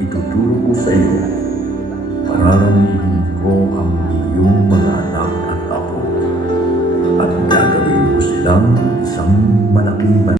ituturo ko sa iyo. Pararamihin ko ang iyong mga anak at apo, at gagawin ko silang isang malaking bansa.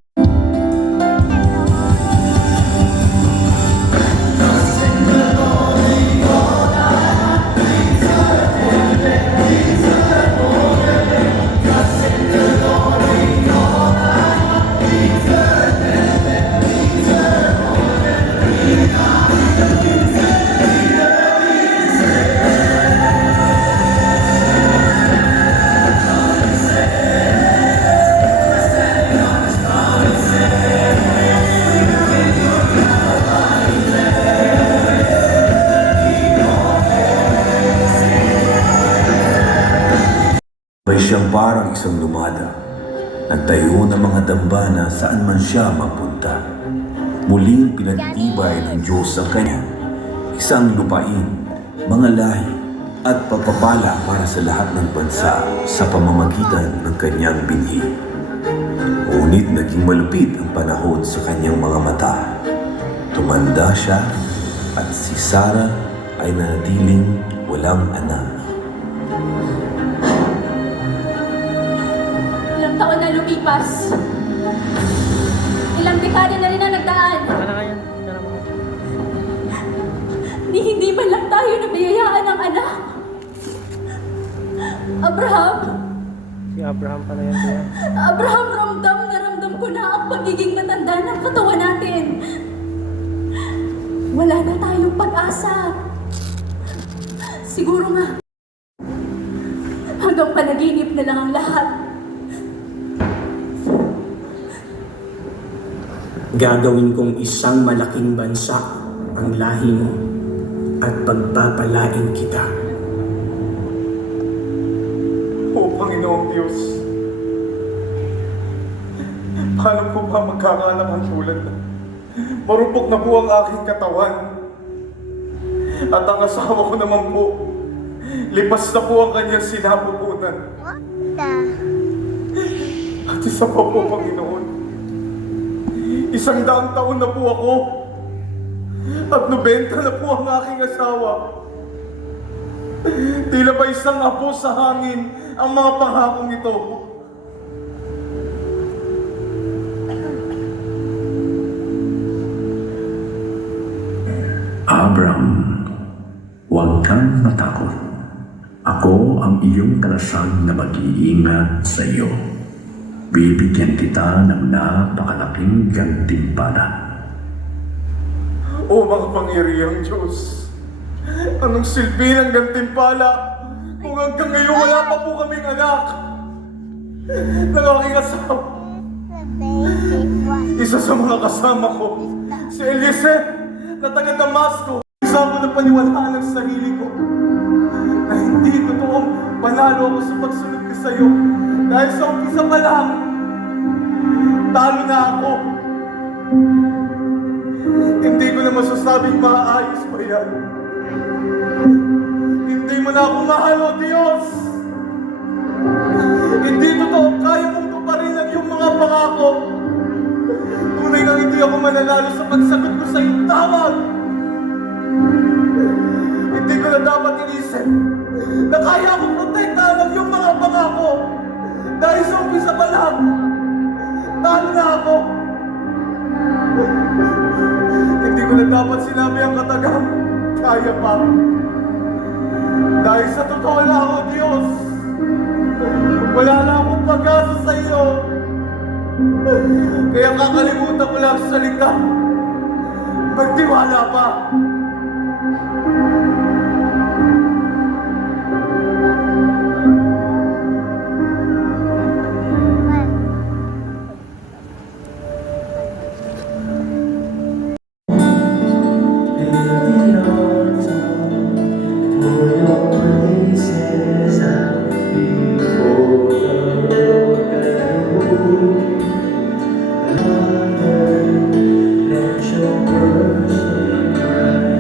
May siyang parang isang lumada. Nagtayo ng mga dambana saan man siya mapunta. Muling pinag-ibay ng Diyos ang kanya. Isang lupain, mga lahi, at pagpapala para sa lahat ng bansa sa pamamagitan ng kanyang binhi. Ngunit naging malupit ang panahon sa kanyang mga mata. Tumanda siya at si Sarah ay nanatiling walang anak. Taon na lumipas. Ilang dekada na rin ang nagdaan. Hindi man lang tayo nabiyayaan ng anak. Abraham. Si Abraham pa na yan, kuya. Abraham, ramdam ko na ang pagiging matanda ng katawan natin. Wala na tayong pag-asa. Siguro nga, hanggang panaginip na lang ang lahat. Gagawin kong isang malaking bansa ang lahi mo at pagpapalain kita. O Panginoong Diyos, paano po ba magkakalang ang tulad na marupok na po ang aking katawan? At ang asawa ko naman po, lipas na po ang kanyang sinapupunan. At isa pa po, Panginoon, 100 taon na po ako at 90 na po ang aking asawa. Tila ba isang apo sa hangin ang mga pangakong ito? Abraham, huwag kang matakot. Ako ang iyong kalasag na mag-iingat sa iyo. Bibigyan kita ng napakalaking gantimpala. O mga pangyarihang Diyos, anong silbi ng gantimpala kung hanggang ngayon wala pa po kaming anak ng aking asawa? Isa sa mga kasama ko, si Eliezer, na taga Damasco, isa ko na paniwalaan ang sarili ko na hindi totoong panalo ako sa pagsunod ko sa iyo. Dahil sa umpisa pa lang, talo na ako. Hindi ko na masasabing maayos pa yan. Hindi mo na ako mahal, O Diyos. Hindi totoo, kaya mong tuparin ang iyong mga pangako. Tunay nang hindi ako mananalo sa pagsagot ko sa iyong tawag. Hindi ko na dapat inisip na kaya akong protektahan ang iyong mga pangako. Dahil sa umpisa pa lang, talo na ako. Hindi ko na dapat sinabi ang katagang, kaya pa. Dahil sa totoo na ako, Diyos, wala na akong pag-asa sa iyo. Kaya kakalimutan ko lang ang salita. Magtiwala pa. Let your words ring bright.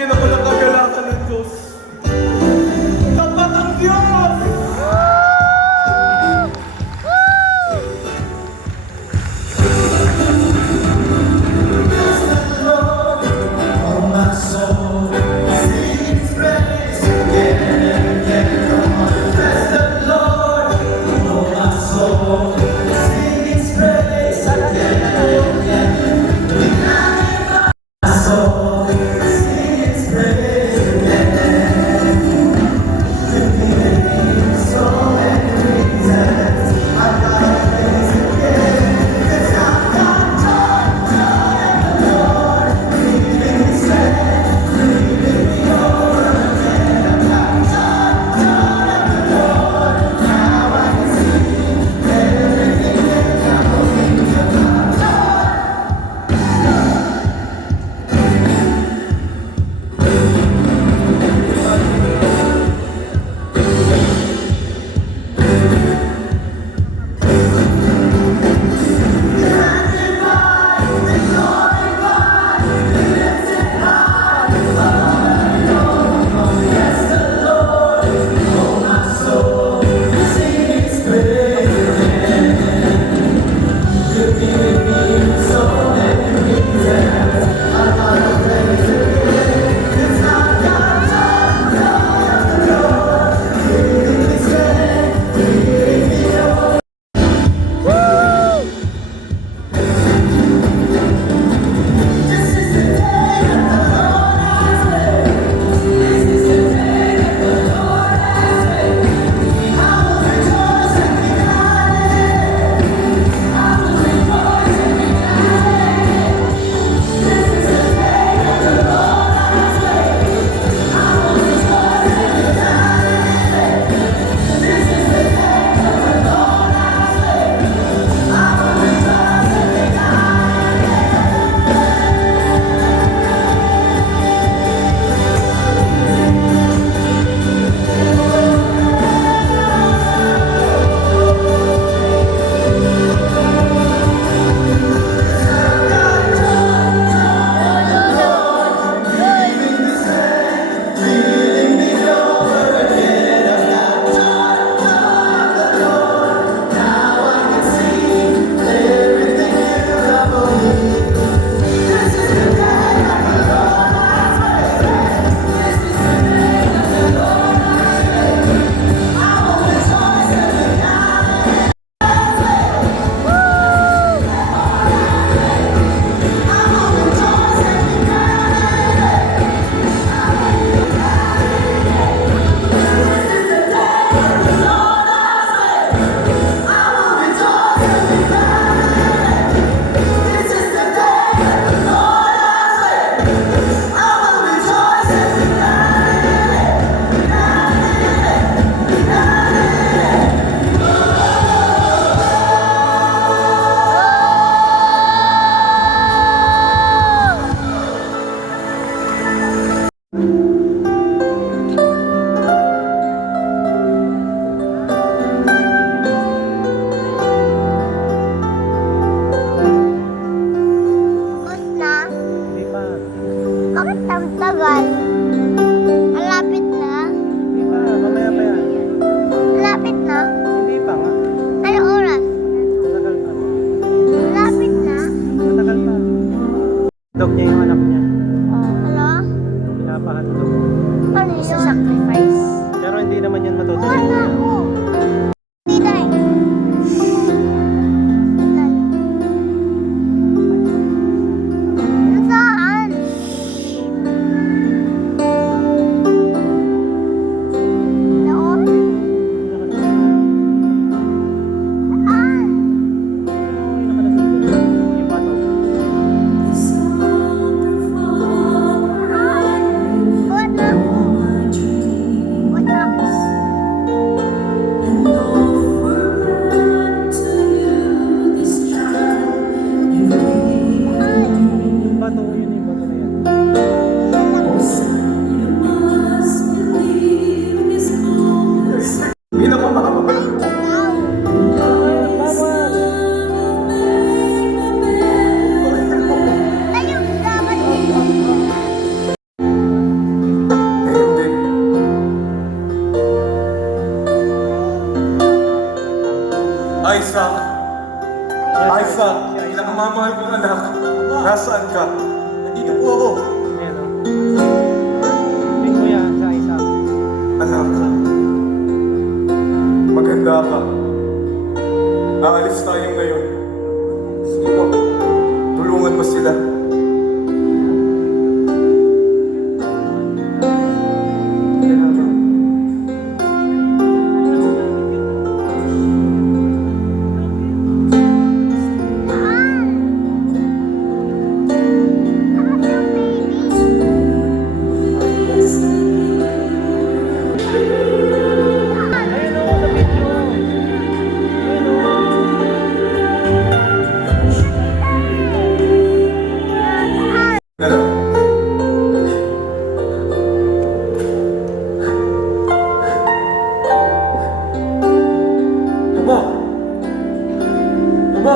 Bigyan ako ng kagalakan ng Diyos. Tapat ang Diyos! Dog niya yung anak niya. Hala? Pinapahandog. Ano yung sacrifice? Pero hindi naman yan matutuloy. Wala ko. Hindi eh. Nasaan? Doon? Saan? Yung bato. Buat na. Buat na. Isaac! Isaac! Pinakamamahal kong anak! Nasaan ka? Nandito po ako! Ayan o. May kuya sa isa. Anak, maganda ka. Aalis tayo ngayon. Sige po, tulungan mo sila. Ayun o, sa video. Ayun o. Ano? Ama! Ama!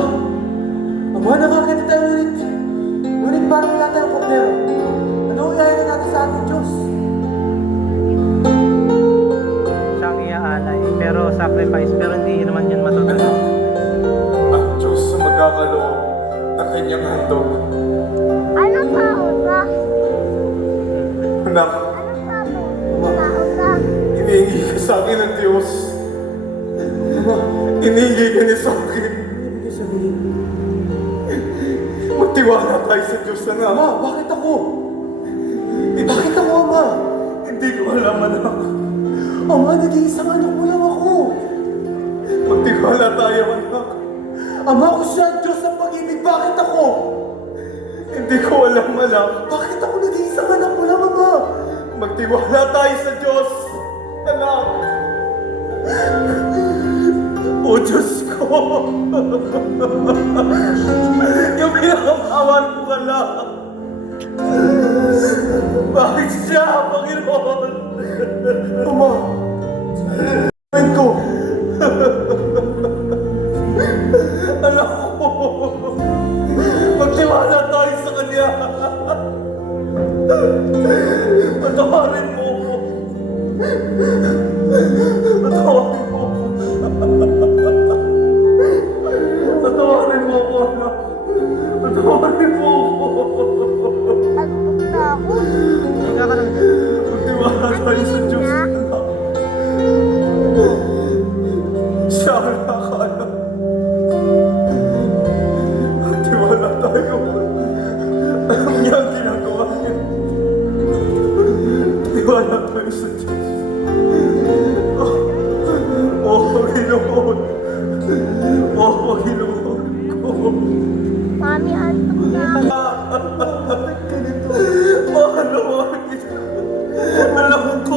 Ama, nakakita tayo ulit. Ngunit parang wala tayong kordero. Ano uyayin na natin sa ating Diyos? Siyang iaalay. Pero sacrifice. Pero hindi naman yun Anak, matutunan. ang Diyos sa magkakaloob ng kanyang handog. Ano tao ka? Anak, Ano tao ka? hinihingi ka sa akin ng Diyos. Hinihingi ka niya sa akin. Magtiwala tayo sa Diyos na. Ama, bakit ako? Bakit ako, Ama? Hindi ko alam, anak. Ama, nag-iisang anak mo lang ako. Magtiwala tayo, anak. Ama, ako siya ang Diyos ng pag-ibig. Bakit ako? Hindi ko alam, anak. Bakit ako nag-iisang anak mo lang, Ama? Magtiwala tayo sa Diyos, anak. O Diyos ko! Yung pinakamawan ko ka lang! Bakit siya, Panginoon? Ama! Alam ko! Alam ko! Magtiwala tayo sa Kanya! Patawarin mo ako! Patawarin mo ako! Patawarin mo ako, anak. Patawarin mo ako. Pagod na ako. Higa ka lang. Magtiwala tayo sa Diyos, anak. Siya ang nakakaalam. Magtiwala tayo. Alam niya ang ginagawa niya. Magtiwala tayo sa Diyos. Panginoon. Panginoon ko. Mami, antok na ako. Panginoon kita. Alam ko.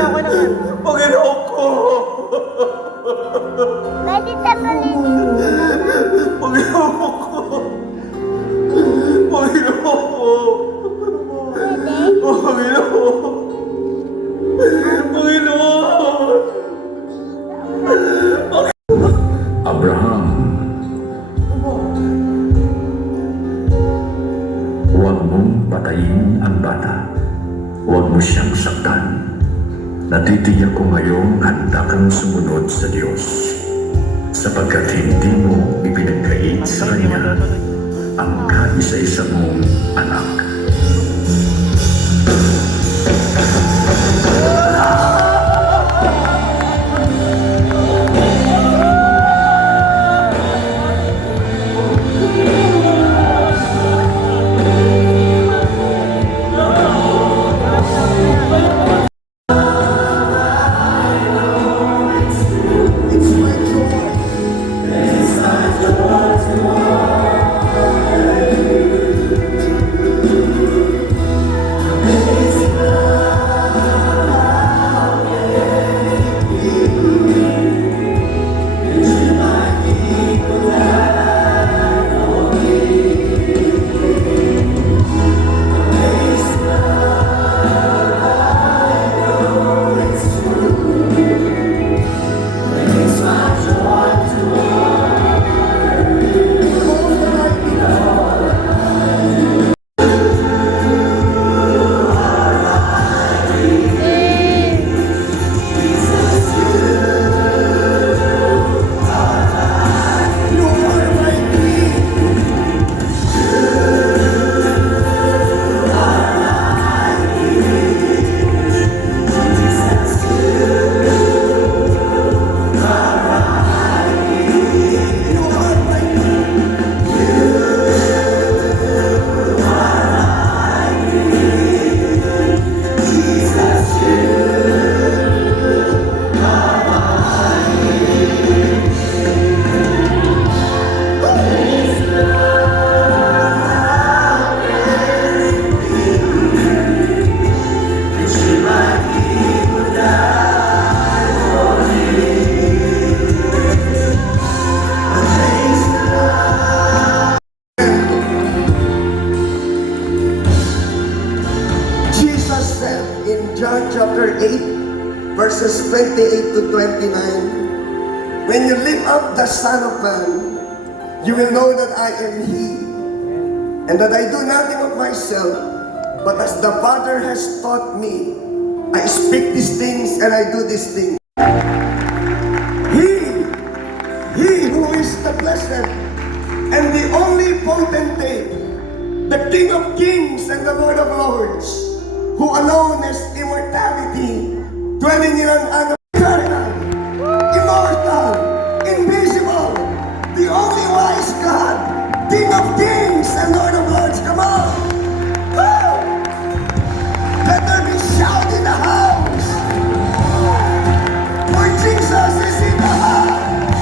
Okay naman. Panginoon ko. Pwede tagalin. Panginoon ko. Panginoon ko. Pwede? Panginoon. Panginoon. Abraham, huwag mong patayin ang bata. Huwag mo siyang saktan. Natitiyak ko ngayong handa kang sumunod sa Diyos, sapagkat hindi mo ipinagkait sa Kanya ang kaisa-isa mong anak. chapter 8, verses 28 to 29. When you lift up the Son of Man, you will know that I am He, and that I do nothing of myself, but as the Father has taught me, I speak these things and I do these things. He who is the blessed and the only potentate, the King of kings and the Lord of lords, who alone has immortality, dwelling in an eternal, immortal, invisible, the only wise God, King of kings and Lord of lords. Come on! Woo! Let there be shout in the house! For Jesus is in the house!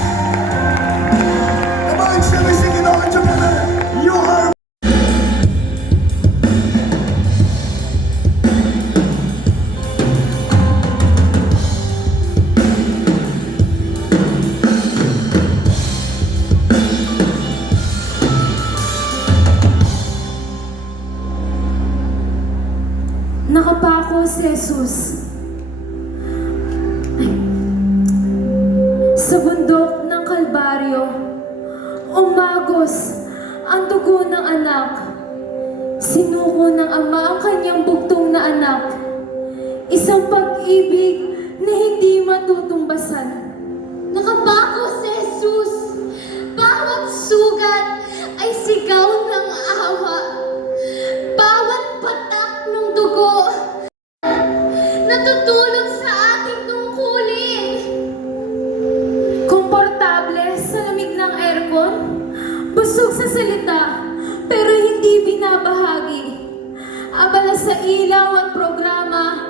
Come on, shall we sing it all together? You are Nakapako si Jesus sa bundok ng Kalbaryo. Umagos ang dugo ng anak. Sinuko ng Ama ang kanyang bugtong na anak. Isang pag-ibig na hindi matutumbasan. Nakapako si Jesus. Bawat sugat ay sigaw ng awa. Bawat patak ng dugo natutulog sa ating tungkulin. Komportable sa lamig ng aircon. Busog sa salita, pero hindi binabahagi. Abala sa ilaw at programa,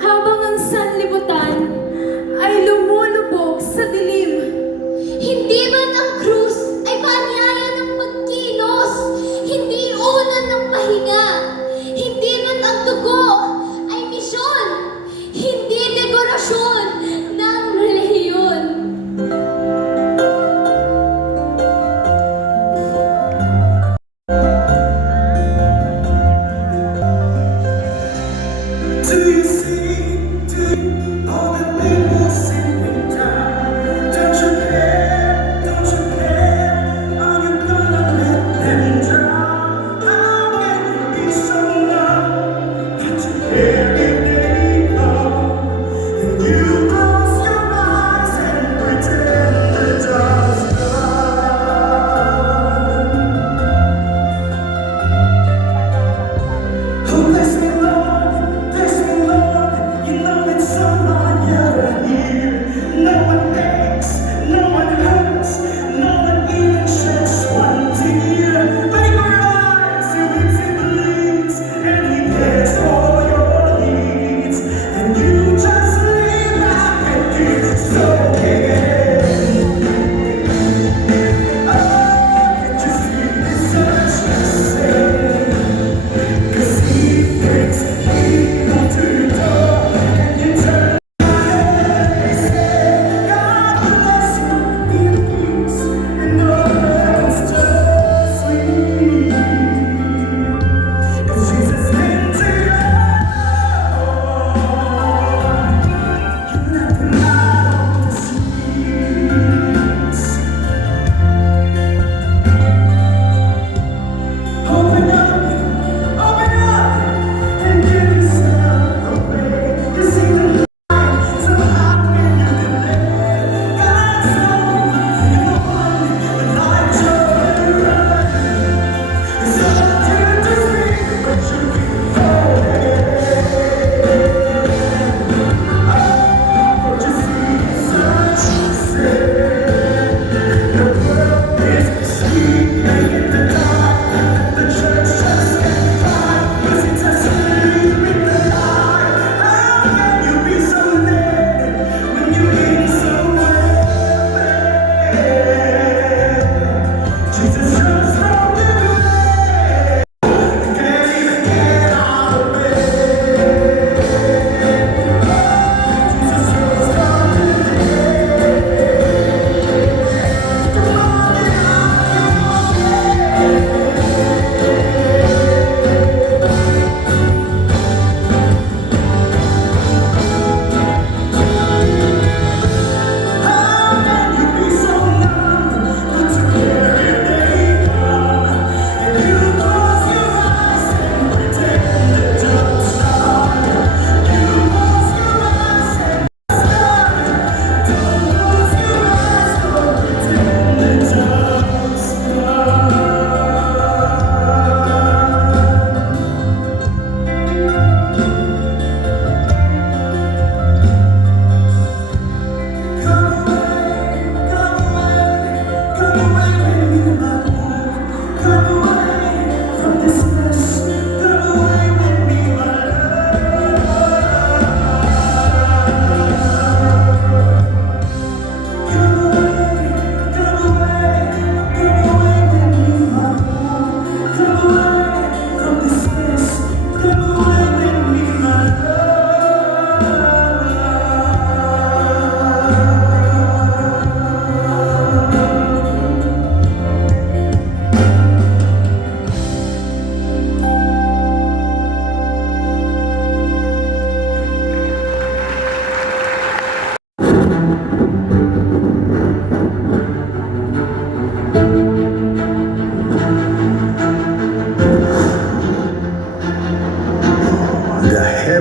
habang ang sanlibutan ay lumulubog sa dilim. Hindi man ang krus ay paanyaya ng pagkilos, hindi unan ng pahinga, hindi man ang dugo ay misyon, hindi dekorasyon ng relihiyon. to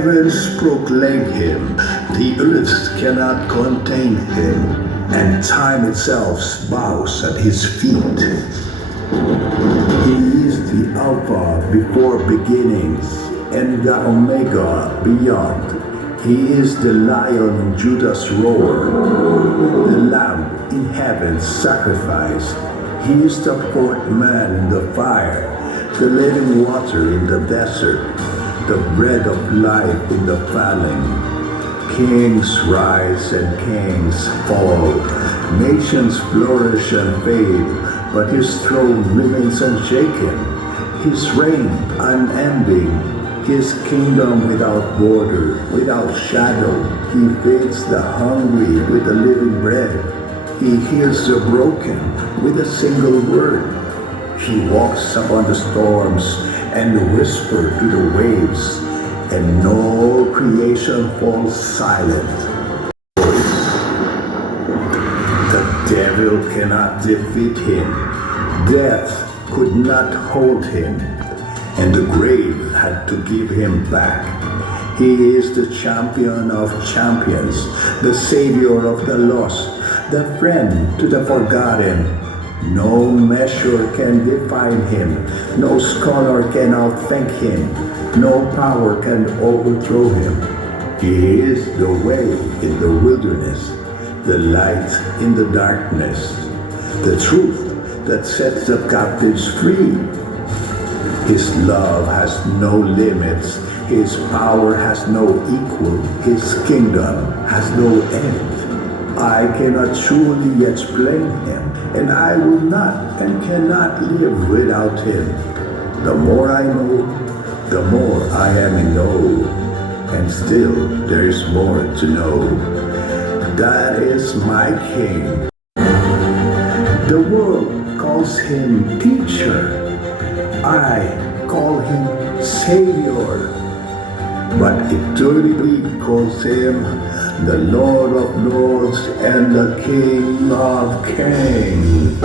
heavens proclaim him, the earth cannot contain him, and time itself bows at his feet. He is the Alpha before beginnings, and the Omega beyond. He is the lion in Judah's roar, the lamb in heaven's sacrifice. He is the fourth man in the fire, the living water in the desert, the bread of life in the famine. Kings rise and kings fall, nations flourish and fade, but his throne remains unshaken, his reign unending, his kingdom without border, without shadow. He feeds the hungry with the living bread. He heals the broken with a single word. He walks upon the storms and whispers to the waves, and no creation falls silent. The devil cannot defeat him. Death could not hold him, and the grave had to give him back. He is the champion of champions, the savior of the lost, the friend to the forgotten. No measure can define him, no scholar can outthink him, no power can overthrow him. He is the way in the wilderness, the light in the darkness, the truth that sets the captives free. His love has no limits, his power has no equal, his kingdom has no end. I cannot truly explain him, and I will not and cannot live without him. The more I know, the more I am in know, and still there is more to know. That is my King. The world calls him teacher. I call him Savior, but eternity calls him the Lord of Lords and the King of Kings.